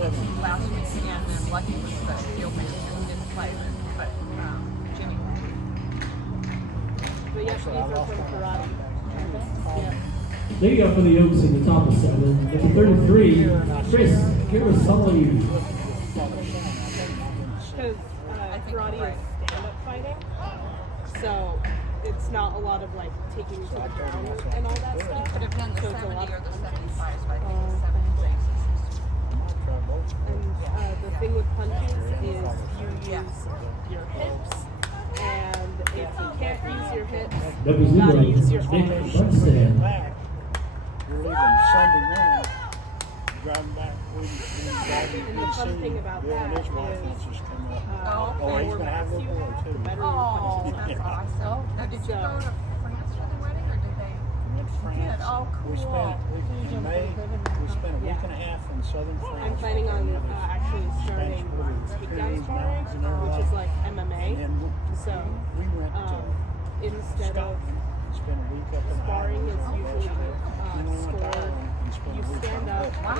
last week, and then Lucky was the field manager. He didn't play, but Jimmy. But yes, these are from karate. Yeah. Leading up for the Oaks in the top of 7. Number 33, Chris Kirasalu. Because karate is stand-up fighting, so it's not a lot of like taking to the ground and all that stuff. Could have done the So it's a 70 lot or of the punches. 75s, but I think it's 70 places. And the thing with punches is you use your hips, and if you can't use your hips, Number you gotta 0, use your Nick arms. Bunstead. You're leaving Sunday morning, driving back. And the fun thing about that is, just come up. the Oh, he's more gonna have a mass you little have, too. the better your Oh, punches that's are. awesome. Now, did you So- go to France for the wedding, or did they? Went to France. Oh, We cool. spent in May. We spent a week and a half in southern France. I'm planning on actually starting takedown sparring, which is like And MMA. then So we went to instead of Scotland. Spent a week up in sparring is Ireland. usually Then we went to scored. Ireland and spent You a week stand up. up, Wow.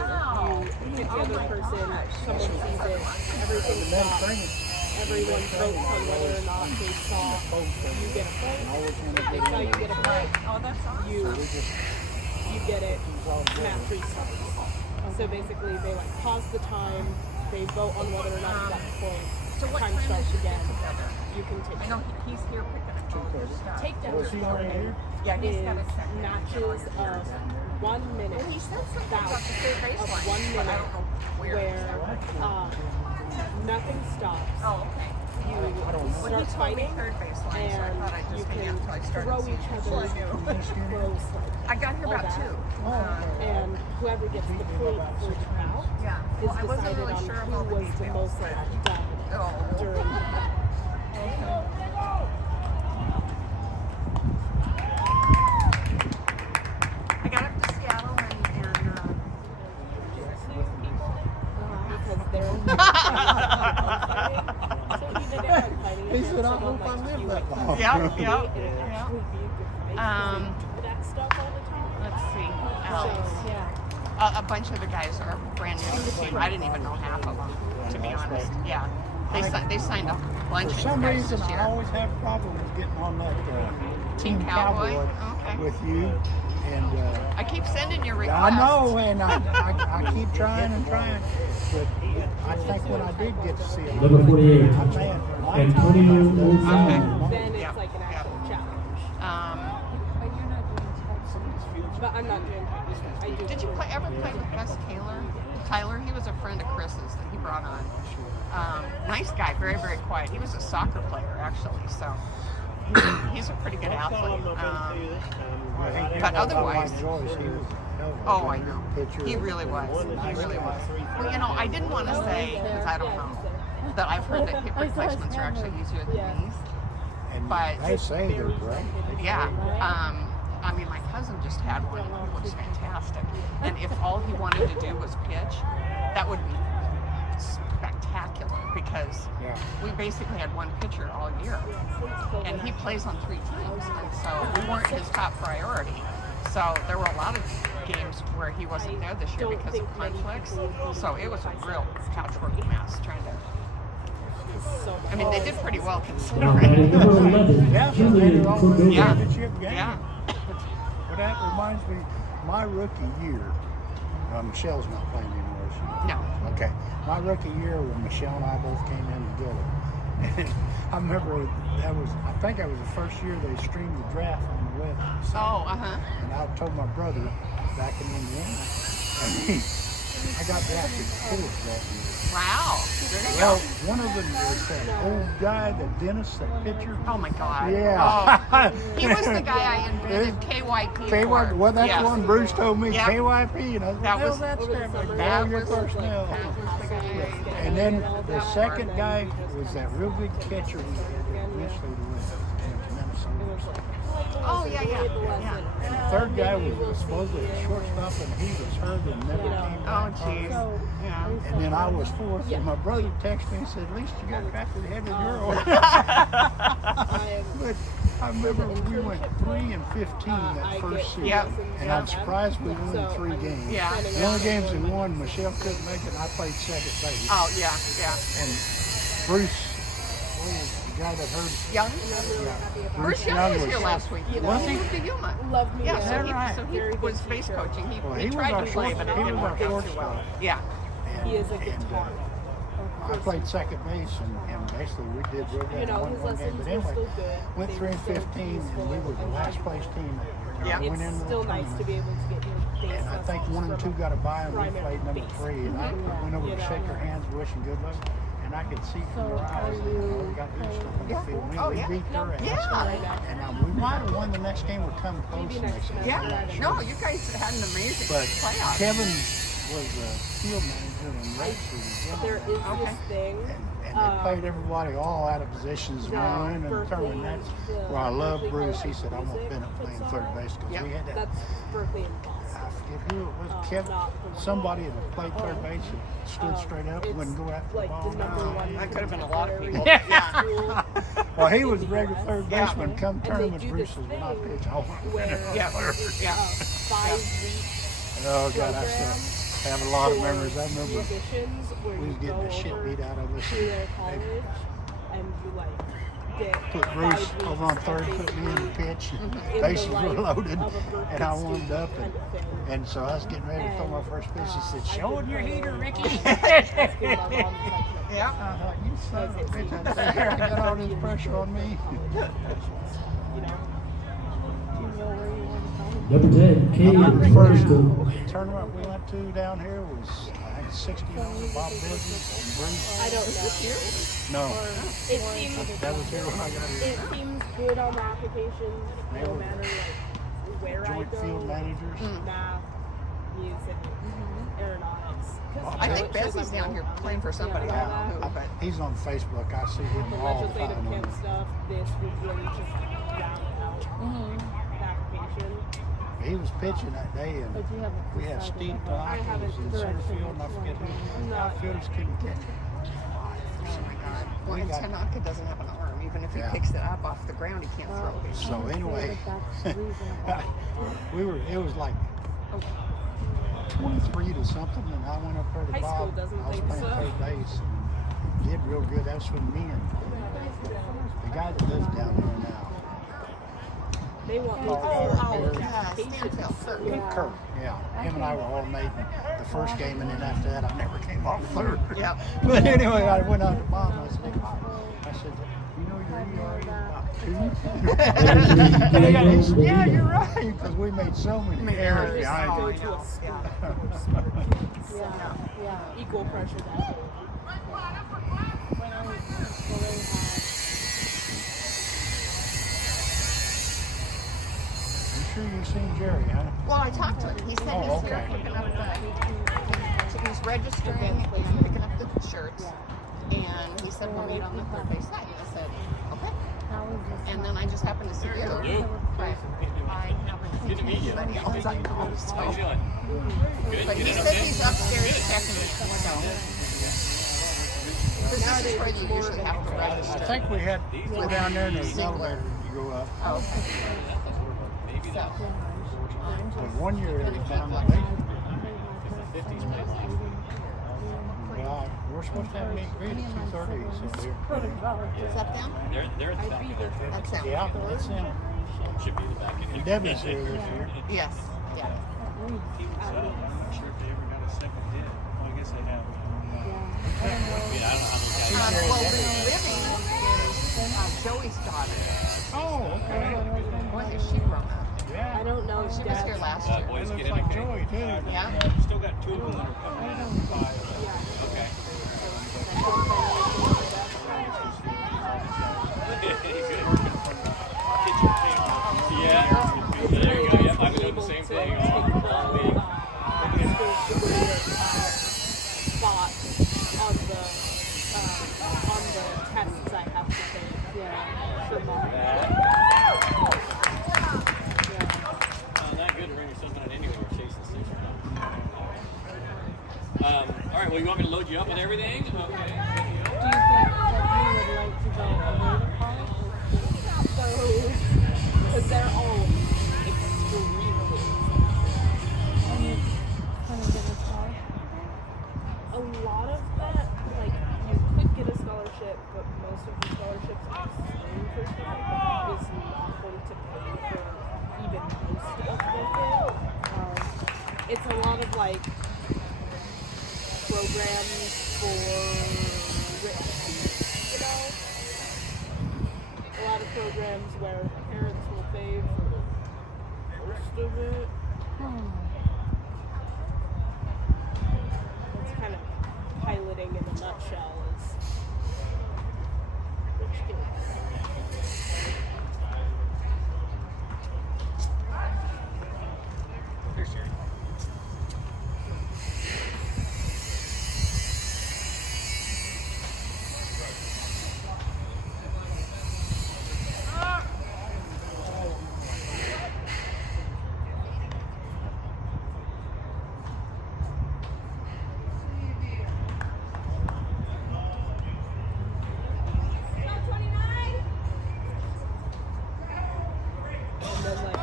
you hit the other person, someone sees it, everything The stops, Mediterranean. everyone votes on whether or not they saw you get a point. If they saw you get a point, Oh, that's awesome. you get it match restarts. So basically they like pause the time, they vote on whether or not you got the point, So what time time starts did you get again, together? you can take I know he's here picking up all this stuff. Takedown Was he already sparring here? Yeah, he's is got a second. matches of 1 minute Well, he said something bout about the third of baseline, 1 but I minute don't know where. where nothing stops. Oh, okay. You Well, he start told me fighting third baseline, so I and thought I'd you just hang can out until I started throw seeing each it, so other's I knew. throws. I got here all about that. 2. And whoever gets the point for each bout Yeah. is Well, I wasn't decided really on sure who about the was the details, most but dominant oh. during the bout. I got up to Seattle and Because they're so he did it like fighting He against said, I someone hope I like live you that would long. fight. Yeah, It'd yeah, actually be a good fight. Um, That stuff all the time. let's see. So, A bunch of the guys are brand new to the team. I didn't even know half of them, to be honest. Yeah, they signed a bunch For of some guys reason, this I year. always have problems getting on that Team Cowboy? Okay. with you. And I keep sending you requests. I know, and I keep trying and trying. But I think when I did get to see him, Number 48, I'm saying, Antonio Ozan. then it's Yep, like an actual challenge. But I'm not doing that. I do. Did you ever play with Gus Taylor? Tyler, he was a friend of Chris's that he brought on. Nice guy, very, very quiet. He was a soccer player, actually, so he's a pretty good athlete. But otherwise, oh, I know. He really was. He really was. Well, you know, I didn't want to say, because I don't know, that I've heard that hip replacements are actually easier than knees. And But- they say they're great. Yeah. I mean, my cousin just had one. It was fantastic. And if all he wanted to do was pitch, that would be spectacular because we basically had one pitcher all year. And he plays on 3 teams. And so we weren't his top priority. So there were a lot of games where he wasn't there this year because of conflicts. So it was a real patchwork mess trying to. I mean, they did pretty well Now considering. batting number 11, Yeah, so Julian they're all in the Cordova. championship game. Yeah. But that reminds me, my rookie year, Michelle's not playing anymore, is she? No. Okay. My rookie year when Michelle and I both came in together. And I remember I think that was the first year they streamed the draft on the web. Oh, And I told my brother back in Indiana, and I got drafted fourth that year. Wow. There you Well, go. one of them was that old guy, the dentist, that pitcher. Oh my God. Yeah. Oh. He was the guy I invented KYP KY, for. well, that's Yes. one Bruce told me, Yep. KYP, you know. That was- that's over the that summer. know your That was- personnel. that was the guy. And then the second guy was that real good catcher who eventually went to Minnesota. Oh, yeah. And the third guy was supposedly a shortstop, and he was hurt and never came Oh, back. jeez. Yeah. And then I was fourth, and my brother texted me and said, at least you got drafted ahead of the girl. But I remember we went 3-15 that first season, Yep. and I'm surprised we won So, 3 games. Yeah. The only games we won, Michelle couldn't make it, and I played second base. Oh, yeah, yeah. And Bruce, what was the guy that hurt? Young? Yeah. Bruce Young was here last week. Was he? moved to Yuma. Loved me. Yeah, Is so that he, right? so he Very good was base teacher. coaching. Well, He he was tried our to play, short- but it he didn't was our work out too shortstop. well. Yeah. He is a And, guitar. I played second base, and basically we did real good. You know, Won his one game. lessons But were anyway, still good. went They 3 were and still 15, and useful we were the and last place team. Yeah. Went It's into the still nice to tournament. be able to get your base And I think lessons 1 and 2 from got a bye, and we primary played number base. 3. And I went over You to know. shake her hands, wishing good luck. And I could see from her eyes that we got good stuff on the Yeah. field. Oh, We yeah. beat their ass. Yeah. And we might have won the next game or come close Maybe the next next game. Yeah. I'm not sure. No, you guys had an amazing But playoff. Kevin was the field manager and Rex was the general There is manager. this thing. And they played everybody all out of positions, running and throwing. That's where I love Bruce. He said, I want Bennett playing third base because Yep. we had that. That's Berkeley and Boston. I forget who it was. Kevin, not the- somebody that played third base that stood straight up, It's wouldn't go after the like ball. the number one. That could have been a lot of people. contemporary Yeah. school. Well, he was the regular third Yeah. baseman. Come And they tournaments, do Bruce this was when I thing pitch. I want where Yeah. it's Yeah. 5 week Oh, God, I program still have a lot of for memories. I remember musicians where we you was getting go the shit over beat out of us. to their college and you like get Put 5 Bruce weeks over on of third, put me in the basically pitch. in Bases the were life loaded, of a Berkeley and I warmed student up. kind of thing. And so I was getting ready to throw my first pitch. He said, "Showing your heater, Ricky." Yeah. I thought, you son of a bitch. I said, I got all this pressure on me. Number 10, Katie The First. first tournament we went to down here was, I think, 60 Bob Business. I don't know. No, It seems that was here when I got here. it seems good on the application, no matter like where Joint I go. field managers. Math, music, aeronautics. 'Cause, I you know, think it shows Bessie's I'm down here local. playing for somebody. I don't know who, but He's on Facebook. I see him The all the legislative time. camp stuff, this would really just round out the application. He was pitching that day, and we had Steve Block who was in center field, and I forget who the outfielders couldn't catch it. oh my God. Well, and got- Tanaka doesn't have an arm. Even if he Yeah. picks it up off the ground, he can't throw it. So anyway, it was like 23 to something, and I went up there to High school Bob. doesn't I was think playing so. third base and did real good. That's when me and the guy that lives down there now, They want me to Kirk, yeah, him and I were all mating the first game, and then after that, I never came off third. Yep. But anyway, I went out to Bob and I said, "Hey, Bob," I said, "You know your ERA is about 2?" And the guy said, "Yeah, you're right," because we made so many errors Just behind go it. to a school. Equal pressure that I'm sure you've seen Jerry, huh? Well, I talked to him. He said Oh, he's here okay. picking up he's registering and picking up the shirts. And he said we'll meet on the third base side. And I said, okay. And then I just happened to see you. But I haven't seen anybody else I know. So. But he said he's upstairs checking it. So. This is where you usually have to I register. think we had to go down there and there's an elevator you go up. Oh, so. But one year it was down like that. Well, we're supposed to have meet and greet at 2:30, so here. Is that them? They're at the back end. That's them. Yeah, that's him. Should be the back end. And Debbie's here this year. Yes. Yeah. I'm not sure if they ever got a second hit. Well, I guess they have. I don't know how many guys. Well, Living is Joey's daughter. Oh, okay. Boy, is she grown up. Yeah. I don't know. She was here last year. Boys Looks get in like okay. Joey, too. Yeah. Still got 2 of them that are coming in. Okay. Yeah. There you go. Yep, I've been doing the same thing all week. Spot on the tests I have to take. Not good to bring yourself out anyway. We're chasing six. All right. Well, you want me to load you up with everything? Okay. Do you think that you would like to go away to college? So because they're all extremely And you couldn't get a scholarship? a lot of that, like, you could get a scholarship, but most of the scholarships I've seen for stuff like that is not going to pay for even most of the thing. It's a lot of, like, programs for rich kids, you know? A lot of programs where parents will pay for most of it. That's kind of piloting in a nutshell is rich kids. There's Jerry. And then like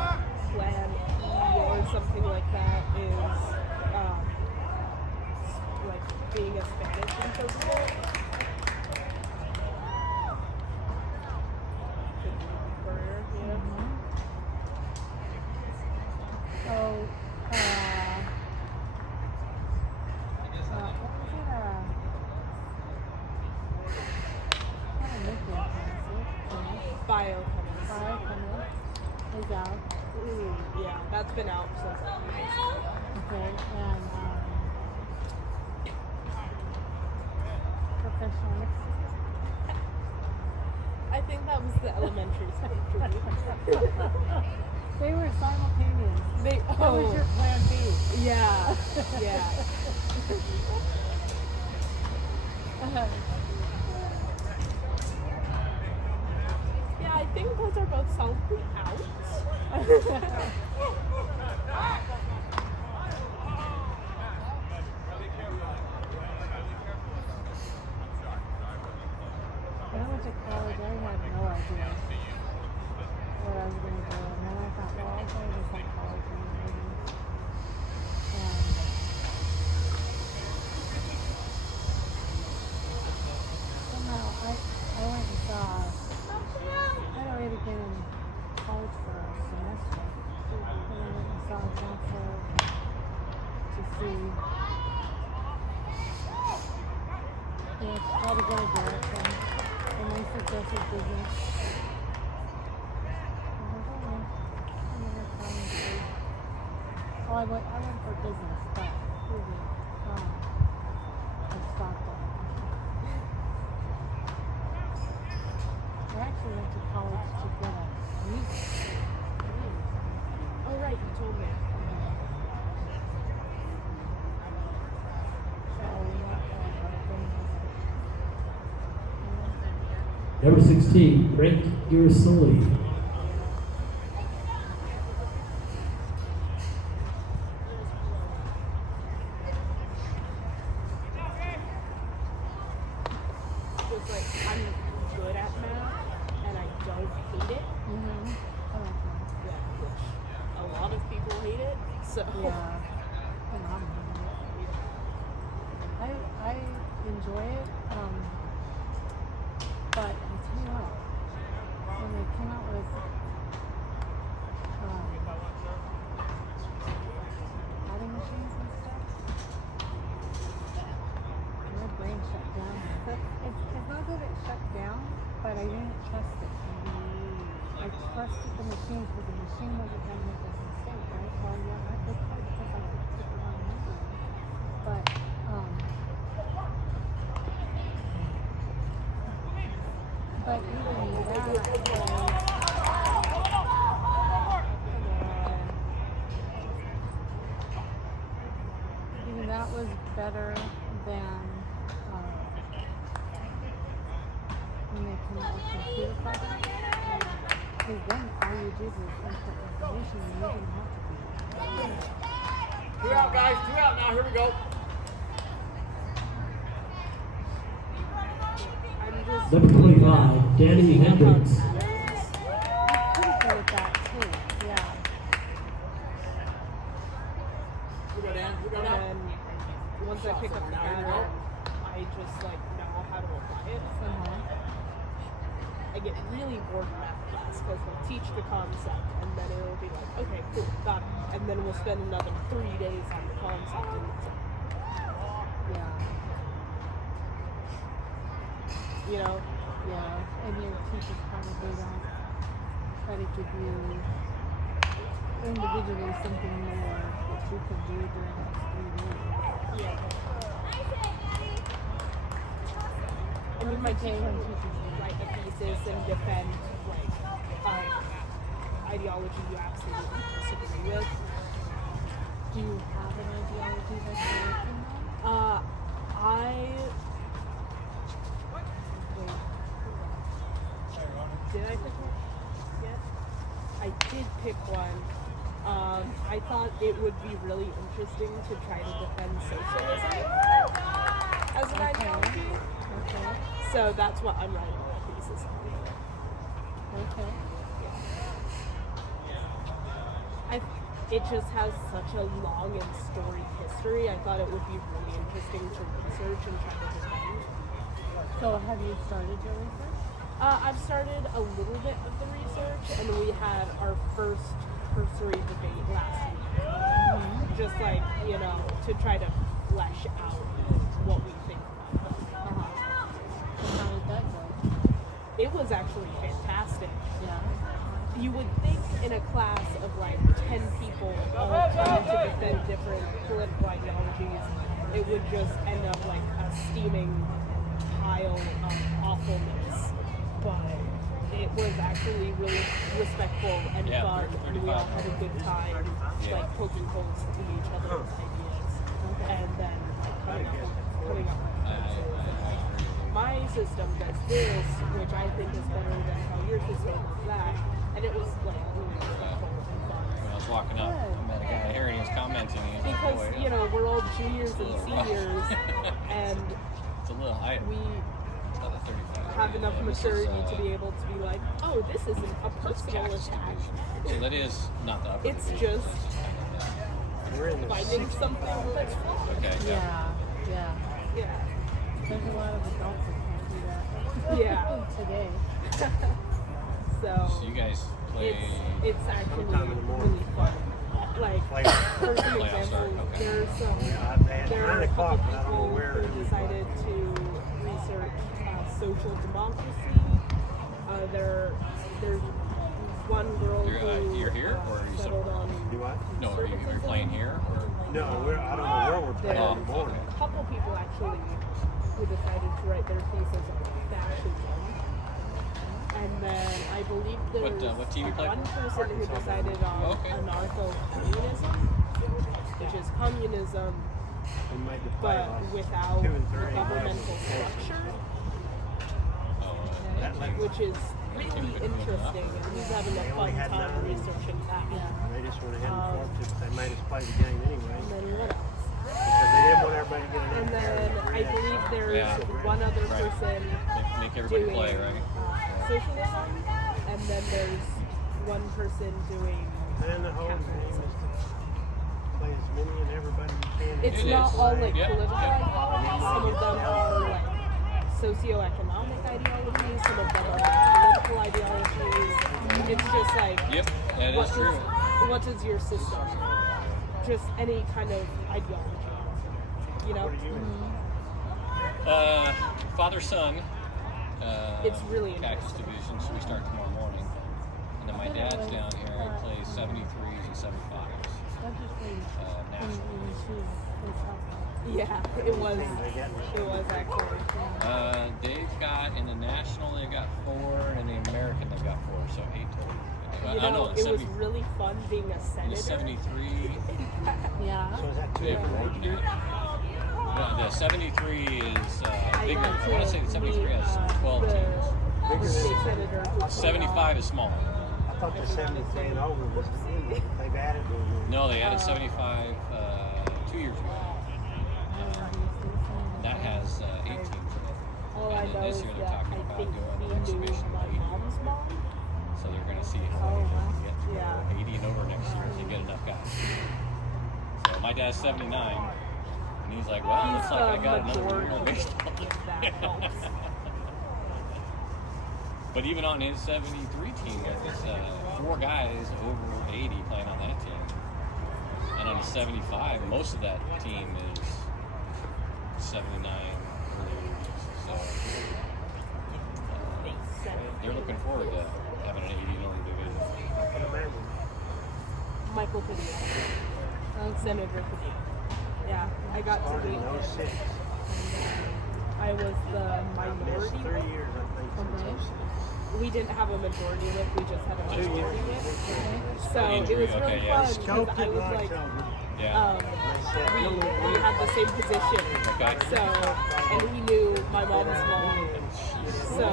plan E or something like that is like being a Spanish interpreter. Could be a career, yeah. So, what was it? What a nuclear chemistry? Biochemist. Biochemist is out. Yeah, that's been out since like high school. Okay, and professional. I think that was the elementary school for me. They were simultaneous. They That was your plan B. yeah, yeah. Yeah, I think those are both solidly out. When I went to college, I had no idea what I was going to do. And then I thought, well, I'll go to psychology maybe. And somehow I went and saw, I had already been in college for a semester. And I went and saw a counselor to see, to try to get a direction. And they suggested business. Well, I went for business, but I stopped it. I actually went to college to get a music degree. Oh right, you told me. Number 16, Frank Girasoli. Just like I'm good at math and I don't hate it. Yeah, which a lot of people hate it. So Yeah. I enjoy it, but I tell you what, when they came out with adding machines and stuff, my brain shut down. It's not that it shut down, but I didn't trust it. I trusted the machines, but the machine wasn't going to make a mistake, right? Well, yeah, I could because I could put the wrong number in. But, even that was better than when they come out with computer programs. Because then all you did was input information and you didn't have to do it. 2 out, guys. 2 out now. Here we go. I'm just Number 25, Danny Hendricks. I'm pretty good at that. I just like know how to apply it. I get really bored in math class because we'll teach the concept and then it'll be like, okay, cool, got it. And then we'll spend another 3 days on the concept and it's like, Yeah. you know? Yeah. And your teachers probably don't try to give you individually something more that you can do during those 3 days. Yeah. I mean, my teacher would write a thesis and defend like ideology you absolutely disagree with. Do you have an ideology that you're working on? Did I pick one yet? I did pick one. I thought it would be really interesting to try to defend socialism as an ideology. Okay. So that's what I'm writing a thesis on. Okay. It just has such a long and storied history. I thought it would be really interesting to research and try to defend. So have you started your research? I've started a little bit of the research, and we had our first cursory debate last week. Just like, you know, to try to flesh out what we think about them. And how did that go? It was actually fantastic. Yeah. You would think in a class of like 10 people all trying to defend different political ideologies, it would just end up like a steaming pile of awfulness. But it was actually really respectful and fun, and we all had a good time, like poking holes in each other's ideas, and then like, coming up with answers. My system does this, which I think is better than how your system does that. And it was like really respectful and fun. When I was walking up, I met a guy here and he was commenting. He's like, Because, boy, you know, we're all juniors it's a and little rough. seniors, and It's a little high. we It's not a 35. have enough This is, maturity to be able to be like, oh, this isn't a it's personal Cactus attack. division. So that is not the upper It's division, just We're in the finding something that's fun. Okay. Yeah. Yeah. Yeah. There's a lot of adults that can't do that. Yeah. Today. So So you guys play. it's actually Sometime in the morning. really fun. Like, Play. for some Playoffs example, start, okay. there's some At there 9 are a o'clock, couple but I don't know people where who it was. decided to research social democracy. There's one girl who You're here, or are you settled on Do what? No, are you playing here? Or? No, I don't know where we're playing There in the morning. a couple people actually who decided to write their thesis on fascism. And then I believe there's What team you play one for? person who decided on Okay. anarcho-communism, which is communism We made the but playoffs. without 2 and 3. governmental structure, Oh, That left which is really interesting, and he's having a fun time researching that. They just went ahead and forced it. They made us play the game anyway. And then what else? Because they didn't want everybody to get an And then I believe there's Yeah. one other Right. person make everybody doing play, right? socialism, and then there's one person doing And the whole game is capitalism. to play as many and everybody you can. It's It not is. all like Yep, political yep. ideologies. Some of them are like socioeconomic ideologies. Some of them are like political ideologies. It's just like Yep, that what is true. what is your system? Just any kind of ideology. You know, What are you in? Father son. It's really Cactus division, so we start tomorrow morning. And then my dad's down here. He plays 73s and 75s. National. yeah, it was actually. They've got in the national they've got 4, and in the American they've got 4, so 8 total. You know, it was really fun being a the senator. 73. Yeah. So is that 2 They different age groups? the 73 is bigger. got I want to say the 73 has 12 teams. Bigger state than senator who 75 is smaller. I thought the 73 and over was they've added one. No, they added 75 2 years ago. That has 8 teams in it. all I And then know this is year they're that talking I about think doing he an knew exhibition my with 80 mom's people. mom. So they're going to see how Oh, many they wow. can get to Yeah. 80 and over next year if they get enough guys. So my dad's 79. And he's like, well, He's looks like I the got another majority year of baseball. if that helps. But even on his 73 team, there's 4 guys over 80 playing on that team. And on the 75, most of that team is 79 early 80s. So they're looking forward to having an 80 Northern Division. Michael Padilla. Senator Padilla. Yeah, I got to meet him. I was the minority whip. We didn't have a majority whip, we just had a minority whip. So it was really fun because I was like, we had the same position. Okay. So, and he knew my mom's mom. So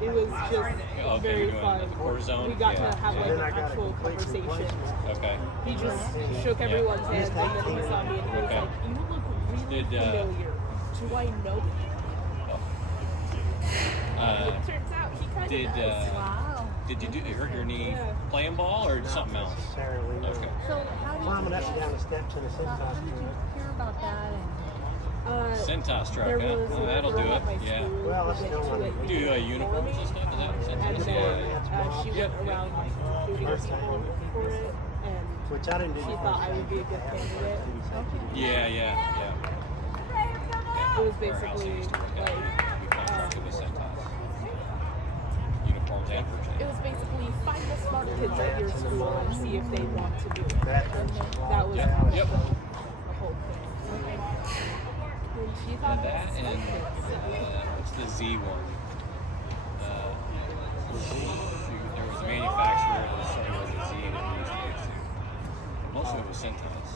it was just very fun. We got to have like an actual conversation. Okay. He just shook everyone's hands and then he saw me and he was like, you look really familiar. Do I know you? It turns out he kind of does. Wow. Did you hurt your knee playing ball or something else? Okay. So how did Climbing you up and down the steps in a how Centos did you truck. hear about that? Centos truck, There huh? was Well, a that'll do girl it. at my Yeah. school Well, that's who still went to one. it Do uniforms and stuff? Is that and Centos? then she went around like recruiting people for it, and Which I didn't do. she thought I would be a good candidate. Yeah. It was basically Uniforms and purchase. it was basically find the smart kids at your school and see if they want to do it. That was Yep. the whole thing. And she thought That it was and what's the Z one? Shoot, there was a manufacturer that started with a Z that we used to get to. Most of it was Centos.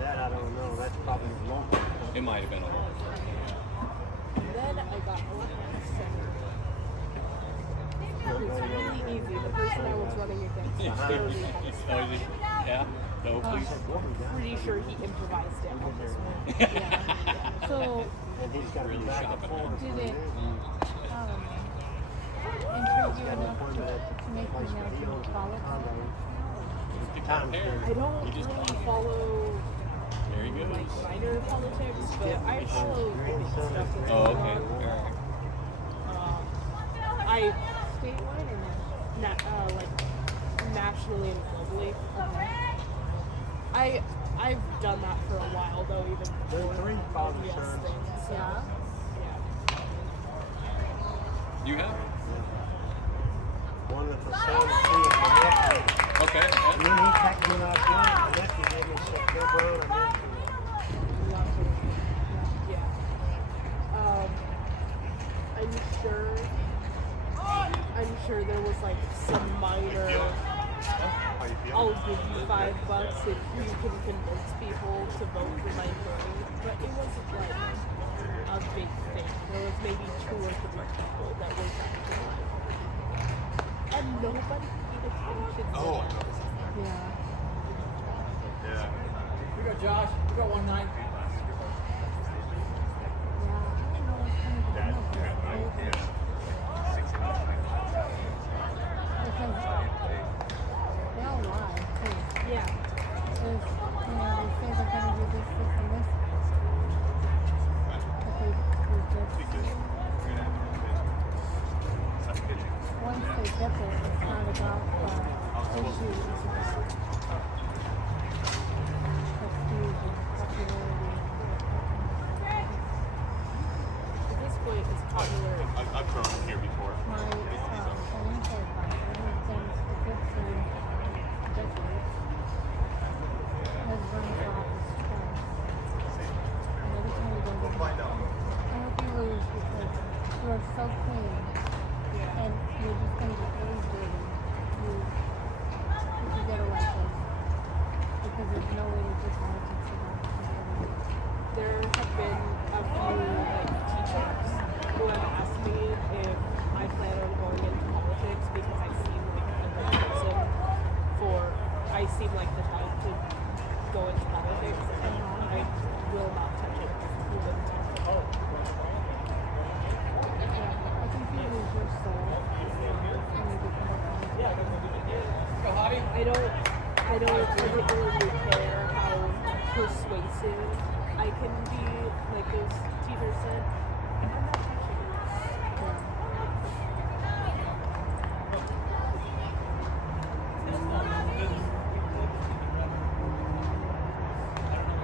That I don't know. That's probably local. It might have been a long time. And then I got elected senator. It was really easy. The person I was running against barely had a start. Yeah? No, please. Pretty sure he improvised it on this one. So And he's got to be Really back shopping. and forth. did it intrigue you enough to make you now do politics? I don't really follow There he goes. like minor politics, but I follow stuff that's Oh, going okay. on. Alright. I Statewide or national? like nationally and globally. I've done that for a while though, even before three father LDS sons. things. So, Yeah. You have? One of the sons, two of my nephew. Okay. And then he packed me when I was young. My nephew gave me some Bill Brown. I mean, I'm sure there was like some minor. I'll give you $5 if you can convince people to vote for my party. But it wasn't like a big thing. There was maybe 2 or 3 people that were trying to run. And nobody paid attention to that. Yeah. We go, Josh. We got 1-9. Yeah. I don't know what's going to happen. Because they all lie too. Yeah. There's, they say they're going to do this, and this. But they just, once they get there, it's not about issues, it's about prestige and popularity. At this point, it's popular. I've grown here before. My financial advisor, who's been a good friend for decades, has run for office twice. And every time we go to him, I hope you lose because you are so clean and you're just going to get really dirty. If you get elected. Because there's no way to do politics without it. There have been a few like teachers who have asked me if I plan on going into politics because I seem like a good person I seem like the type to go into politics and I will not touch it with I think you lose your soul when you become a politician. I don't particularly care how persuasive I can be, like those teachers said. I'm not teaching.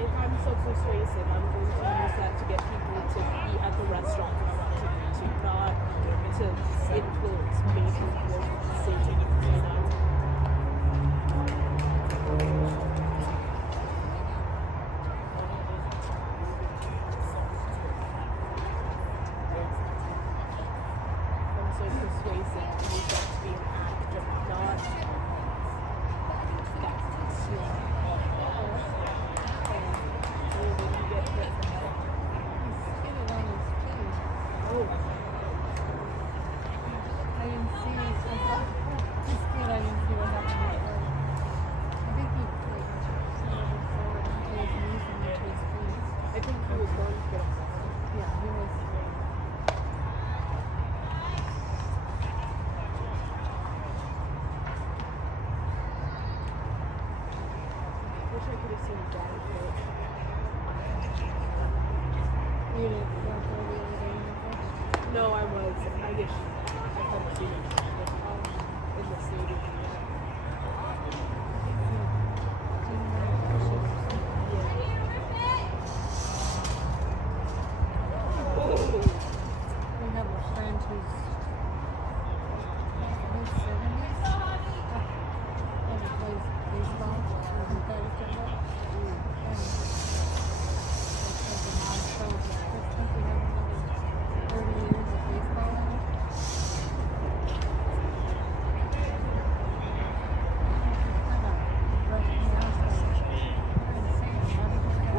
If I'm so persuasive, I'm going to use that to get people to eat at the restaurant I want to eat to, not to influence maybe what decision, you know. I'm so persuasive to use that to be an actor, not facts, you know. Oh. I didn't see it. It's good. I didn't see what happened before. I think he like started forward into his knees and into his feet. I think he was going to get upset. Yeah, he was. Wish I could have seen Daddy do it. You didn't go for the other day. No, I was. I guess I hadn't seen it in the stadium yet. We have a friend who's in his 70s and he plays baseball. He's got a football. And it's like a milestone. I think we have another 30 years of baseball in it. He's kind of brushed me off like, insane. How did you get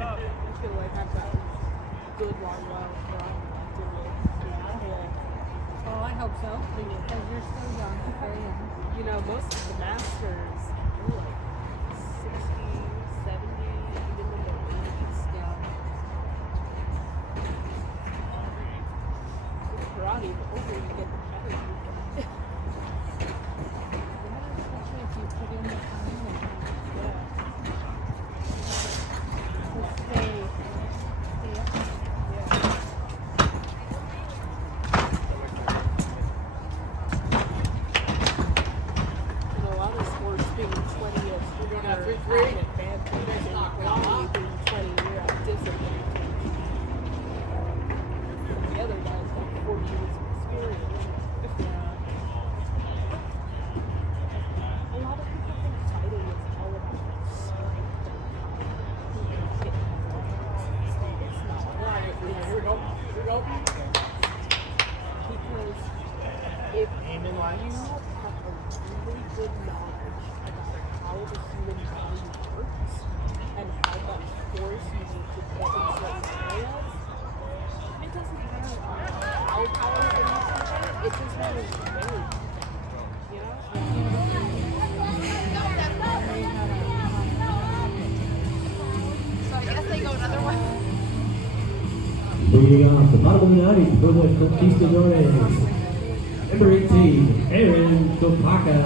out? I feel like I've got a good long while for Yeah. Oh, I hope so. Because you're still young. Very young. You know, most of the masters are like 60, 70, even in their 80s. Yeah. Karate, the older you get, the better you get. Yeah, especially if you put in the time and Yeah. to stay up. Yeah. In a lot of sports, being 20 is you're gonna have an advantage. And being 20, you're at disadvantage. The other guy's got 40 years of experience. A lot of people think fighting is all about strength and who can hit more. It's not. Here we go. Here we go. Because if you have a really good knowledge about how the human body works and how much force you need to put in certain areas, it doesn't matter how powerful you can get, it just matters where. You know? So I guess they go another way. Leading off the bottom of the ninth for the Conquistadores, number 18, Aaron Kopaka.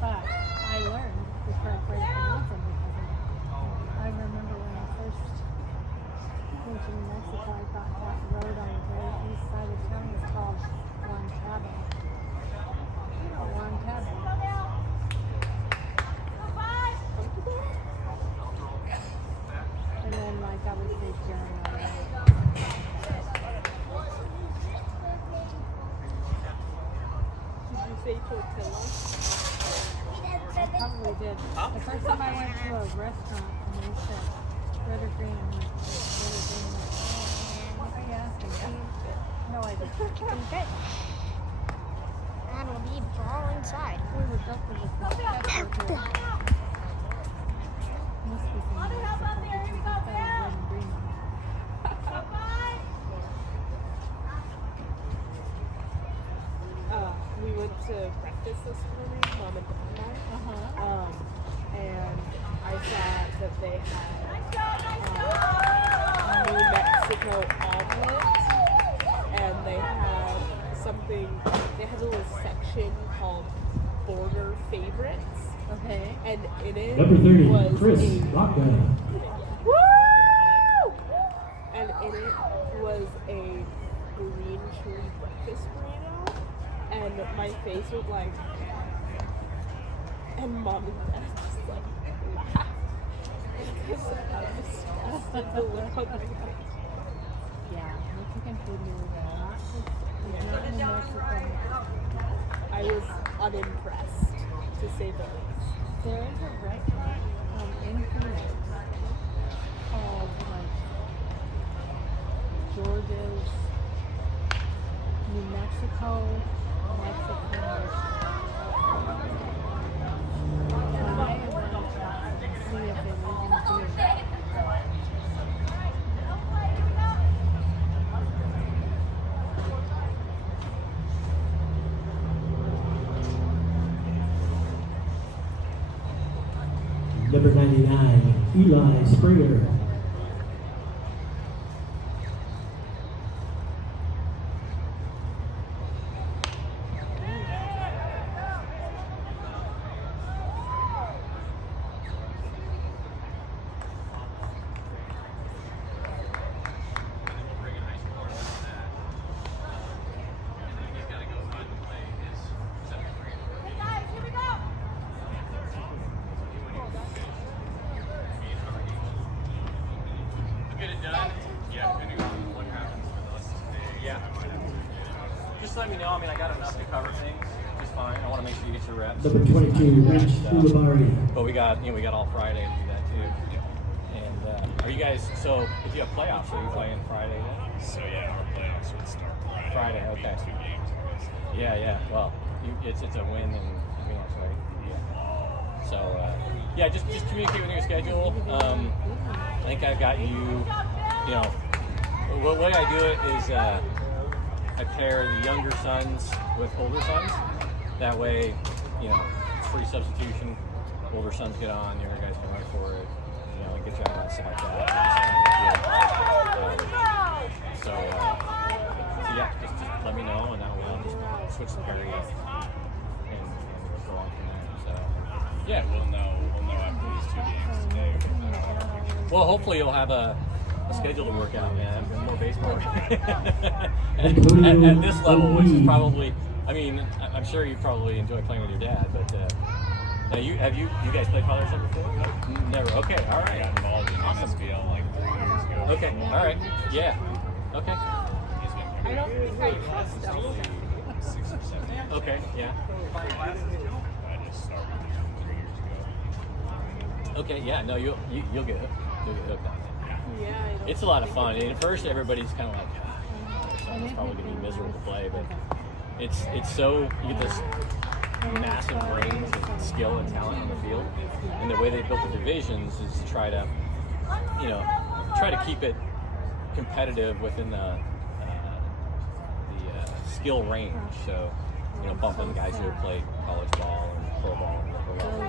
But I learned the correct way to pronounce them because of it. I remember when I first went to New Mexico, I thought that road on the very east side of town was called Guantabo. Guantabo. And then like I would say Jeremy. Did you say tortilla? I probably did. The first time I went to a restaurant and they said red or green, I'm like, red or green. I'm like, what are you asking? No, I didn't. Okay. And we'll be all inside. We were joking with the pepper here. Must be from Mexico because they said red and green. went to breakfast this morning, Mom and Dad and I. And I saw that they had New Mexico omelet, and they had something. They had a little section called Border Favorites. Okay. And in it Number 30, was Chris a Rocca. Woo! And in it was a green chili breakfast burrito, and my face was like, and Mom and Dad just like laughed because I disgusted the look on my face. Yeah, Mexican food is not New Mexican. I was unimpressed, to say the least. There is a restaurant in Phoenix called like George's New Mexico Mexican restaurant. And I am going to see if they even do that. Number 99, Eli Springer. Just let me know. I mean, I got enough to cover things. Just fine. I want to make sure you get your reps. Number 22, Rich Ulibarri. But we got all Friday to do that too. And are you guys? So if you have playoffs, are you playing Friday then? So yeah, our playoffs would start Friday. Friday, okay. 2 games. Yeah. Well, it's a win and advance, right? Yeah. So yeah, just communicate with your schedule. I think I've got you. You know, the way I do it is I pair the younger sons with older sons. That way, you know, it's free substitution. Older sons get on, younger guys can run for it. You know, get you out on sack out. So yeah, just let me know, and I'll just switch the pairing up and go on from there. So yeah, We'll know after these 2 games today. well, hopefully you'll have a schedule to work out, man. More baseball. at this level, which is probably, I mean, I'm sure you probably enjoy playing with your dad, but now you guys played father-son before? No. Never. Okay, all I right. got involved in MSBL like 3 years ago. Okay, all right. Yeah. Okay. He's been I don't think I trust them. probably 6 or 7 years. Okay. Yeah. I just started 3 years ago. Okay. Yeah. No, you'll get hooked. You'll get hooked on it. Yeah, I don't It's a lot of fun. And at first, everybody's kind of like, it's probably gonna be miserable to play, but it's so you get this massive range and skill and talent on the field. And the way they built the divisions is to try to keep it competitive within the skill range. So, you know, bumping guys who have played college ball and pro ball and upper level,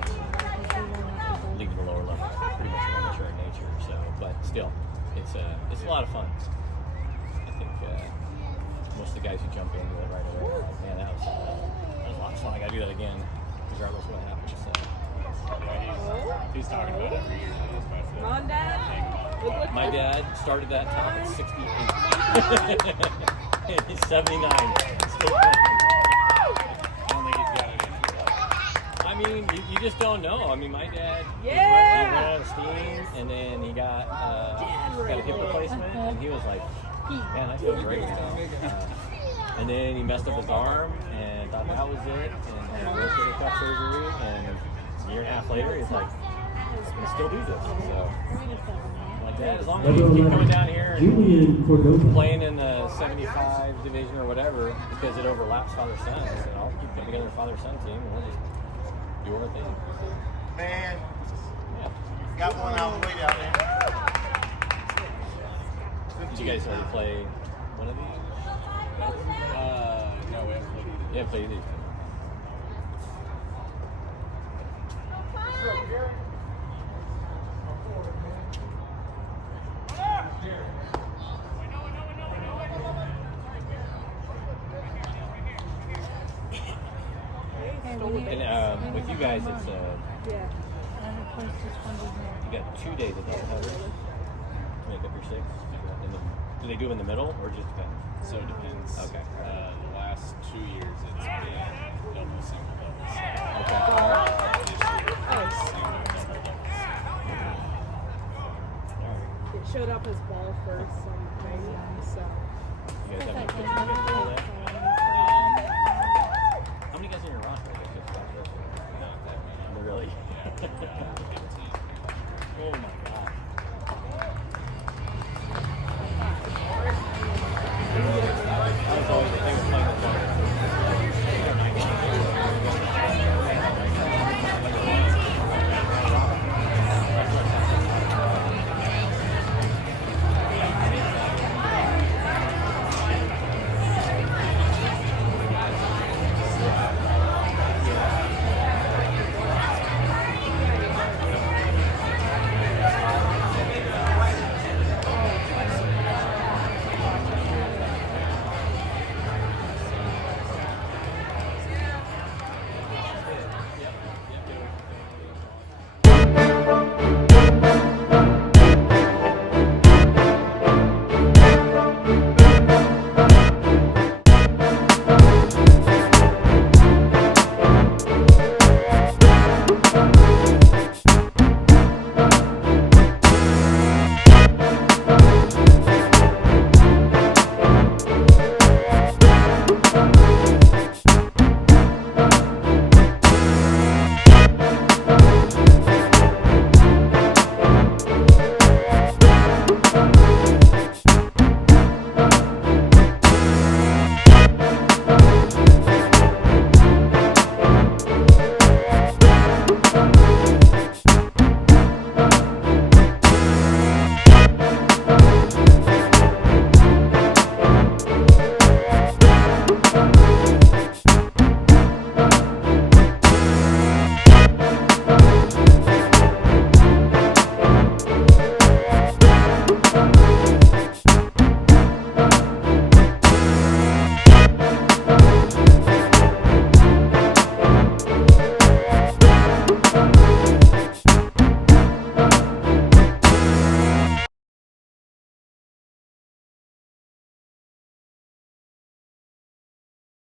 league to the lower level, pretty much amateur in nature. So, but still, it's a lot of fun. I think most of the guys who jump into it right away, are like, man, that was a lot of fun. I got to do that again, regardless of what happens. So. Yeah, he's talking about it every year. Come on, Dad. Look. My dad started that top at 68. He's 79. Still playing. I don't think he's got it in. I mean, you just don't know. I mean, my dad, he Yeah. ran out of steam, and then he got a hip replacement, and he was like, man, I feel great now. And then he messed up his arm, and thought that was it, and had rotator cuff surgery, and a year and a half later, he's like, I still do this. So, like that, as long as you keep coming down here and Julian Cordova. playing in the 75 division or whatever, because it overlaps father-son, and I'll keep putting together a father-son team, and we'll just do our thing. Man, Yeah. got one all the way down there. Did you guys already play one of these? No, we haven't played either. Yeah, played these. shoulder when base. And with you guys, it's Yeah. And of course, just one day more. you got 2 days of double headers to make up your 6. Do they do them in the middle or just depends? So it depends. Okay. The last 2 years, it's been double, single, double. Okay. This year, it's single, double, double. It showed up as ball first on the so. You guys have any